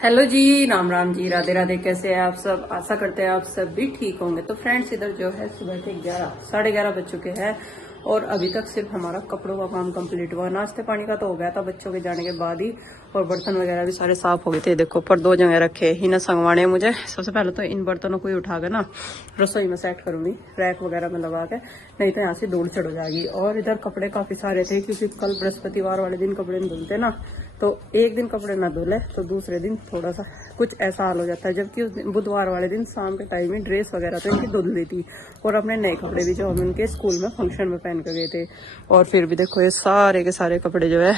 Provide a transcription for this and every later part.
Hello जी, राम राम जी, राधे राधे। कैसे हैं आप सब? आशा करते हैं आप सब भी ठीक होंगे। तो फ्रेंड्स, इधर जो है सुबह के 11 साढ़े 11 बज चुके हैं और अभी तक सिर्फ हमारा कपड़ों का काम कंप्लीट हुआ। नाश्ते पानी का तो हो गया था बच्चों के जाने के बाद ही, और बर्तन वगैरह भी सारे साफ हो गए थे। देखो पर 2 जगह रखे ही ना संगवाने मुझे। सबसे पहले तो इन बर्तनों को ही उठा के ना रसोई में सेट करूंगी, रैक वगैरह में लगा के, नहीं तो यहाँ से धूल चढ़ जाएगी। और इधर कपड़े काफी सारे थे क्योंकि कल बृहस्पतिवार वाले दिन कपड़े नहीं धुलते ना, तो एक दिन कपड़े ना धुले तो दूसरे दिन थोड़ा सा कुछ ऐसा हाल हो जाता है। जबकि उस बुधवार वाले दिन शाम के टाइम में ड्रेस वगैरह तो इनकी धुल दी थी, और अपने नए कपड़े भी जो हम इनके स्कूल में फंक्शन में पहन कर गए थे। और फिर भी देखो ये सारे के सारे कपड़े जो है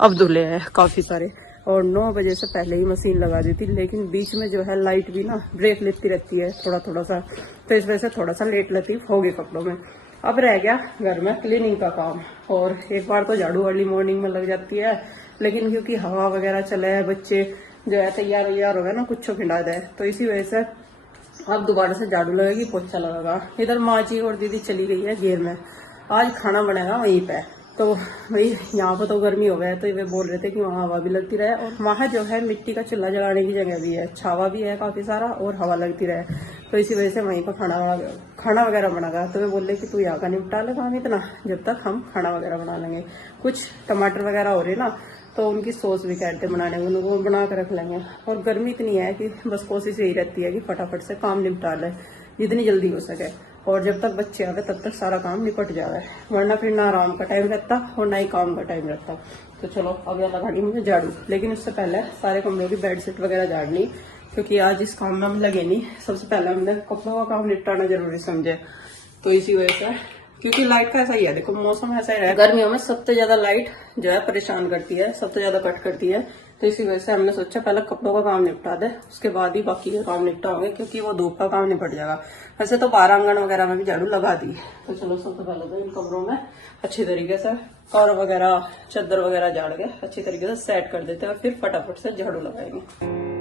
अब धुले हैं काफी सारे। और 9 बजे से पहले ही मशीन लगा दी थी, लेकिन बीच में जो है लाइट भी ना ब्रेक लेती रहती है थोड़ा थोड़ा सा, तो इस वजह से थोड़ा सा लेट लतीफ हो गई कपड़ों में। अब रह गया घर में क्लीनिंग का काम, और एक बार तो झाड़ू अर्ली मॉर्निंग में लग जाती है, लेकिन क्योंकि हवा वगैरह चले है, बच्चे जो है तैयार वैयार हो गए ना, कुछ खिला दे, तो इसी वजह से अब दोबारा से झाड़ू लगेगी, पोछा लगेगा। इधर माँ जी और दीदी चली गई है घेर में, आज खाना बनेगा वहीं पे। तो भाई यहाँ पर तो गर्मी हो गया है, तो वे बोल रहे थे कि वहाँ हवा भी लगती रहे, और वहाँ जो है मिट्टी का चूल्हा जलाने की जगह भी है, छावा भी है काफी सारा, और हवा लगती रहे, तो इसी वजह से वहीं पर खाना वगैरह बनागा। तो वे बोल रहे कि तू यहाँ का निपटा ले काम इतना, जब तक हम खाना वगैरह बना लेंगे। कुछ टमाटर वगैरह हो रहे ना, तो उनकी सॉस भी कहते बनाने में, उनको बना कर रख लेंगे। और गर्मी इतनी है कि बस कोशिश यही रहती है कि फटाफट से काम निपटा ले जितनी जल्दी हो सके, और जब तक बच्चे आवे तब तक सारा काम निपट जाए, वरना फिर ना आराम का टाइम रहता और ना ही काम का टाइम रहता। तो चलो अब यहाँ लगानी मुझे झाड़ू, लेकिन उससे पहले सारे कमरों की बेडशीट वगैरह झाड़नी, क्योंकि आज इस काम में हम लगे नहीं। सबसे पहले हमने कपड़ों का काम निपटाना जरूरी समझे, तो इसी वजह से, क्योंकि लाइट का ऐसा ही है, देखो मौसम ऐसा ही है, गर्मियों में सबसे ज्यादा लाइट जो है परेशान करती है, सबसे ज्यादा कट करती है। तो इसी वजह से हमने सोचा पहले कपड़ों का काम निपटा दे, उसके बाद ही बाकी के काम निपटाओगे, क्योंकि वो धूप का काम निपट जाएगा। वैसे तो बाहर आंगन वगैरह में भी झाड़ू लगा दी। तो चलो सबसे पहले तो इन कमरों में अच्छी तरीके से कवर वगैरह चादर वगैरह झाड़ के अच्छी तरीके से सेट कर देते हैं, और फिर फटाफट से झाड़ू लगाएंगे।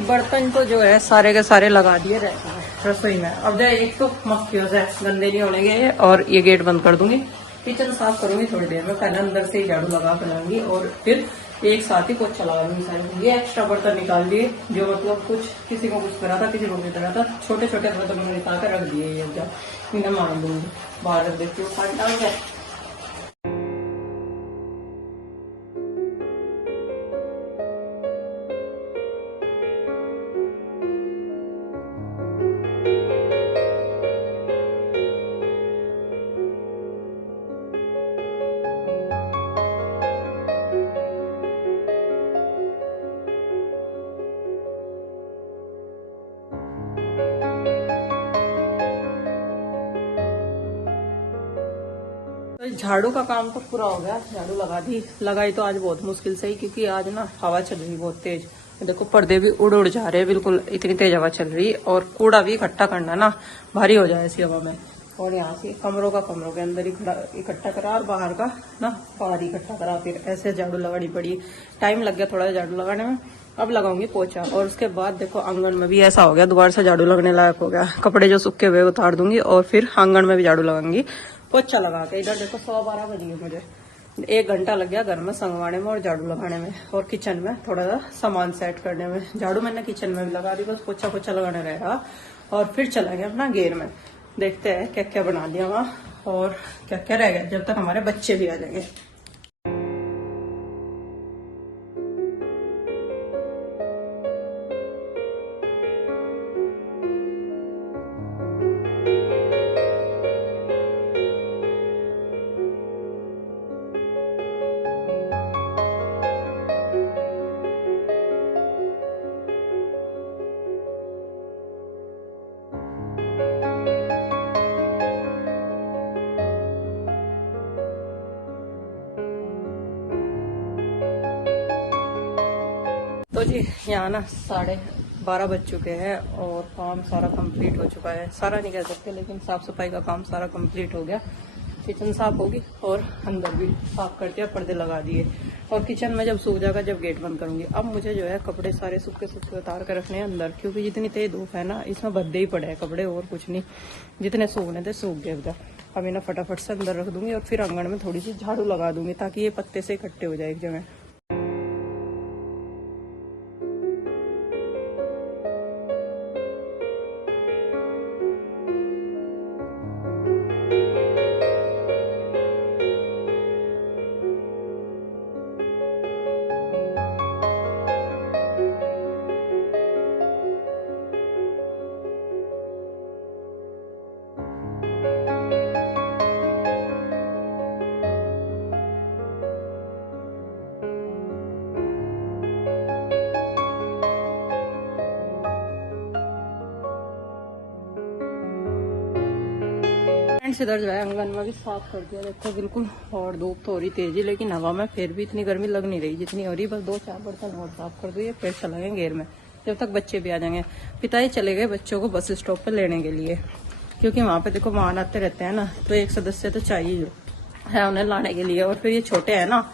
बर्तन तो जो है सारे के सारे लगा दिए रहते हैं रसोई में। अब जो एक तो मक्खियों से गंदे नहीं होने, और ये गेट बंद कर दूंगी। किचन साफ करूंगी थोड़ी देर में, पहले अंदर से ही झाड़ू लगा कर लाऊंगी, और फिर एक साथ ही पोछा लगा दूंगी सारे। ये एक्स्ट्रा बर्तन निकाल दिए, जो मतलब कुछ किसी को कुछ करा था, किसी को नहीं करा था, छोटे छोटे बर्तन निकाल कर रख दिए, ये जब इन्हें मार दूंगी, बाहर रख देती हूँ, पानी डाल के। तो झाड़ू का काम तो पूरा हो गया, झाड़ू लगा दी। लगाई तो आज बहुत मुश्किल से ही, क्योंकि आज ना हवा चल रही बहुत तेज। देखो पर्दे भी उड़ उड़ जा रहे हैं, बिल्कुल इतनी तेज हवा चल रही। और कूड़ा भी इकट्ठा करना ना भारी हो जाए ऐसी हवा में। और यहाँ से कमरों के अंदर इकट्ठा करा, और बाहर का ना बाहर इकट्ठा करा, फिर ऐसे झाड़ू लगानी पड़ी। टाइम लग गया थोड़ा झाड़ू लगाने में। अब लगाऊंगी पोछा, और उसके बाद देखो आंगन में भी ऐसा हो गया, दोबारा से झाड़ू लगने लायक हो गया। कपड़े जो सूखे हुए उतार दूंगी, और फिर आंगन में भी झाड़ू लगाऊंगी पोछा लगा के। इधर देखो 12:15 बज गए मुझे, 1 घंटा लग गया घर में संगवाने में और झाड़ू लगाने में, और किचन में थोड़ा सा सामान सेट करने में। झाड़ू मैंने किचन में भी लगा दी, बस पोछा पोछा लगाने रहेगा, और फिर चला गया अपना घेर में। देखते हैं क्या क्या बना लिया वहाँ, और क्या क्या रह गया, जब तक हमारे बच्चे भी आ जाएंगे। तो जी यहाँ ना 12:30 बज चुके हैं और काम सारा कंप्लीट हो चुका है। सारा नहीं कह सकते, लेकिन साफ सफाई का काम सारा कंप्लीट हो गया। किचन साफ होगी और अंदर भी साफ करके पर्दे लगा दिए, और किचन में जब सूख जाएगा, जब गेट बंद करूंगी। अब मुझे जो है कपड़े सारे सूखे सूखे उतार कर रखने हैं अंदर, क्योंकि जितनी तेज धूप है ना, इसमें भद्दे ही पड़े हैं कपड़े और कुछ नहीं। जितने सूखने थे सूख गए उधर। अब इन्हें फटाफट से अंदर रख दूंगी और फिर आंगन में थोड़ी सी झाड़ू लगा दूंगी, ताकि ये पत्ते से इकट्ठे हो जाए एक जगह। इधर जो है आंगन में भी साफ कर दिया, देखो बिल्कुल। और धूप तो हो रही तेजी, लेकिन हवा में फिर भी इतनी गर्मी लग नहीं रही जितनी हो रही। बस 2-4 बर्तन और साफ कर दिए, फिर चलेंगे घेर में, जब तक बच्चे भी आ जाएंगे। पिताजी चले गए बच्चों को बस स्टॉप पे लेने के लिए, क्योंकि वहां पे देखो वाहन आते रहते हैं ना, तो एक सदस्य तो चाहिए है उन्हें लाने के लिए। और फिर ये छोटे है ना,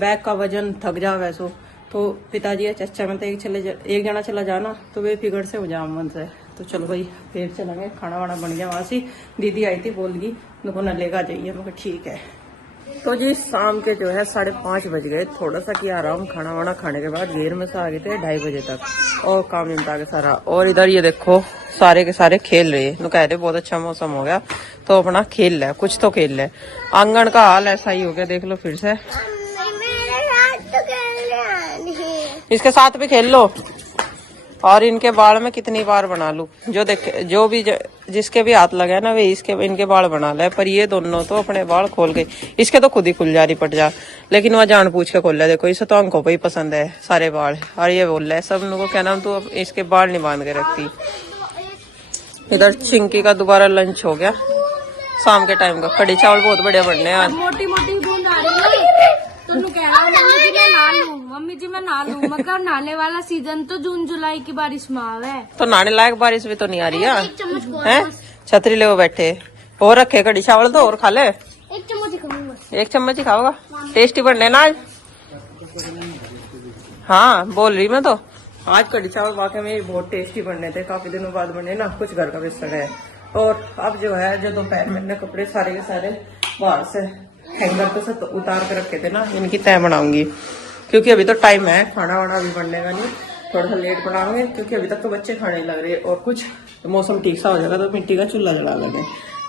बैग का वजन थक जा वैसो, तो पिताजी या चचा में तो एक जना चला जाना तो वे फिगर से हो जा मन से। तो चलो भाई फिर चलेंगे। खाना वाना बन गया वहां से, दीदी आई थी बोल गई देखो न लेगा जाइए, मैं ठीक है। तो जी शाम के जो है 5:30 बज गए। थोड़ा सा किया आराम, खाना वाना खाने के बाद घेर में से आ गए थे 2:30 बजे तक, और काम निपटा के सारा। और इधर ये देखो सारे के सारे खेल रहे हैं, कह रहे बहुत अच्छा मौसम हो गया तो अपना खेल रहे, कुछ तो खेल रहे। आंगन का हाल ऐसा ही हो गया, देख लो फिर से। इसके साथ भी खेल लो। और इनके बाल में कितनी बार बना लूं, जो भी जिसके भी हाथ लगे ना वे इनके बाल बना ले। पर ये दोनों तो अपने बाल खोल गए। इसके तो खुद ही खुल जा रही पट जा, लेकिन वह जान पूछ के खोल रहा। देखो इसे तो अंकों पे ही पसंद है सारे बाल। और ये बोल रहा है सब लोगों को कहना तू इसके बाल नहीं बांध के रखती। इधर चिंकी का दोबारा लंच हो गया शाम के टाइम का। कड़ी चावल बहुत बढ़िया बनने हैं आज। मोटी मोटी बूंद आ रही है तो कह रहा मम्मी जी मैं नहा लूं, मगर नहाने वाला सीजन तो जून जुलाई की बारिश में आवे है, तो नहाने लायक बारिश भी तो नहीं आ रही है। है छतरी ले वो बैठे और रखे कड़ी चावल तो और खा ले। एक चम्मच ही खाऊंगा। एक चम्मच ही खाओगा, टेस्टी बनने ना आज। हाँ बोल रही मैं तो, आज कड़ी चावल वाकई में बहुत टेस्टी बनने थे, काफी दिनों बाद बने ना, कुछ घर का बिस्तर है। और अब जो है जो दोपहर में कपड़े सारे के सारे बाहर से हैंगर पे से उतार के रखे थे ना, इनकी तय बनाऊंगी, क्योंकि अभी तो टाइम है। खाना वाना अभी बनने का नहीं, थोड़ा सा लेट बनाऊंगे, क्योंकि अभी तक तो बच्चे खाने लग रहे हैं। और कुछ तो मौसम ठीक सा हो जाएगा तो मिट्टी का चूल्हा जला लेंगे।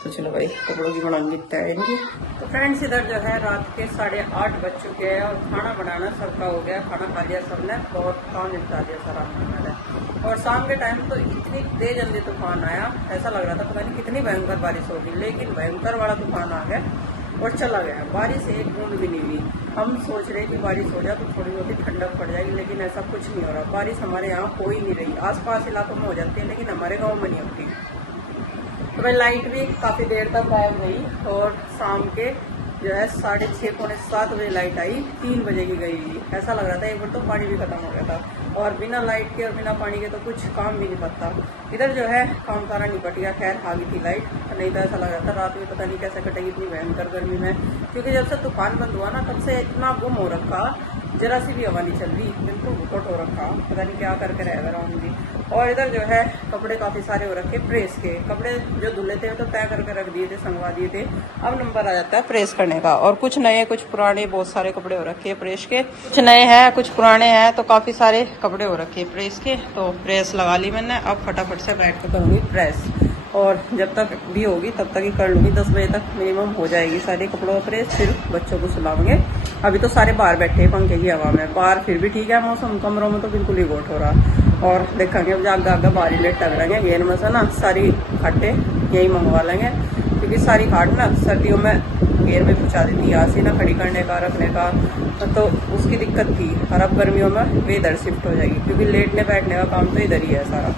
तो चलो भाई कपड़ों की बनाऊंगी तय इनकी। तो फ्रेंड्स इधर जो है रात के 8:30 बज चुके हैं और खाना बनाना सबका हो गया। खाना खा लिया सबने, बहुत काम निपटा दिया सारा खाना। और शाम के टाइम तो इतनी तेज अंधी तूफान आया, ऐसा लग रहा था पता नहीं कितनी भयंकर बारिश होगी, लेकिन भयंकर वाला तूफान आ गया और चला गया। बारिश एक बूंद भी नहीं हुई। हम सोच रहे कि बारिश हो जाए तो थोड़ी बहुत ठंडक पड़ जाएगी, लेकिन ऐसा कुछ नहीं हो रहा। बारिश हमारे यहाँ हो ही नहीं रही। आसपास इलाकों में हो जाती है, लेकिन हमारे गांव में नहीं होती। तो भाई लाइट भी काफी देर तक गायब रही, और शाम के जो है 6:30 पौने 7 बजे लाइट आई, 3 बजे की गई। ऐसा लग रहा था एक बार तो पानी भी खत्म हो गया था। और बिना लाइट के और बिना पानी के तो कुछ काम भी नहीं पड़ता। इधर जो है काम सारा निपट गया। खैर आ गई थी लाइट, नहीं तो ऐसा लग रहा था रात में पता नहीं कैसे कटेगी इतनी भयंकर गर्मी में, क्योंकि जब से तूफान बंद हुआ ना तब से इतना गुम हो रखा, जरा सी भी हवा नहीं चल रही, बिल्कुल घुटट हो रखा, पता नहीं क्या करके रह रहा हूँ। और इधर जो है कपड़े काफी सारे हो रखे प्रेस के। कपड़े जो धुले थे तो तय करके रख दिए थे, संगवा दिए थे। अब नंबर आ जाता है प्रेस करने का। और कुछ नए कुछ पुराने बहुत सारे कपड़े हो रखे हैं प्रेस के, कुछ नए हैं कुछ पुराने हैं, तो काफी सारे कपड़े हो रखे हैं प्रेस के। तो प्रेस लगा ली मैंने, अब फटाफट से बैठ कर करूंगी प्रेस। और जब तक भी होगी तब तक ही कर लूंगी, 10 बजे तक मिनिमम हो जाएगी सारे कपड़ों का प्रेस। फिर बच्चों को सुलाएंगे। अभी तो सारे बाहर बैठे पंखे की हवा में, बाहर फिर भी ठीक है मौसम, कमरों में तो बिल्कुल ही गोट हो रहा। और देखेंगे अब आगे आगे बाहर ही लेट टक रहेंगे घेर में से ना, सारी खाटे यही मंगवा लेंगे, क्योंकि सारी खाट ना सर्दियों में घेर में पहुंचा देती है यहाँ से ना, खड़ी करने का रखने का, तो उसकी दिक्कत थी। और अब गर्मियों में वे इधर शिफ्ट हो जाएगी, क्योंकि लेटने बैठने का काम तो इधर ही है सारा।